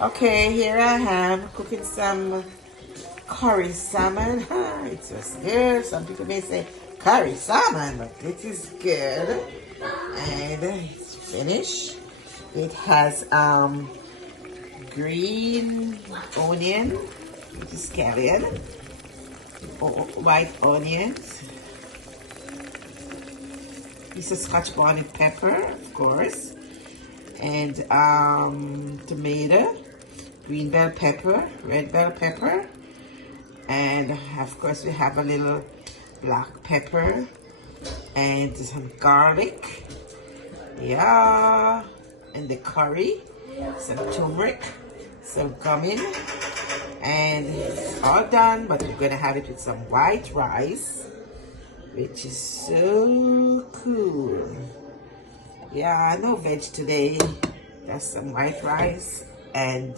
Okay, here I am cooking some curry salmon. It was good. Some people may say curry salmon, but it is good. And it's finished. It has green onion, which is scallion, white onions, piece of scotch bonnet pepper, of course, and tomato, green bell pepper, red bell pepper, and of course we have a little black pepper and some garlic, yeah, and the curry, some turmeric, some cumin, and it's all done. But we're gonna have it with some white rice, which is so cool. Yeah, no veg today. That's some white rice and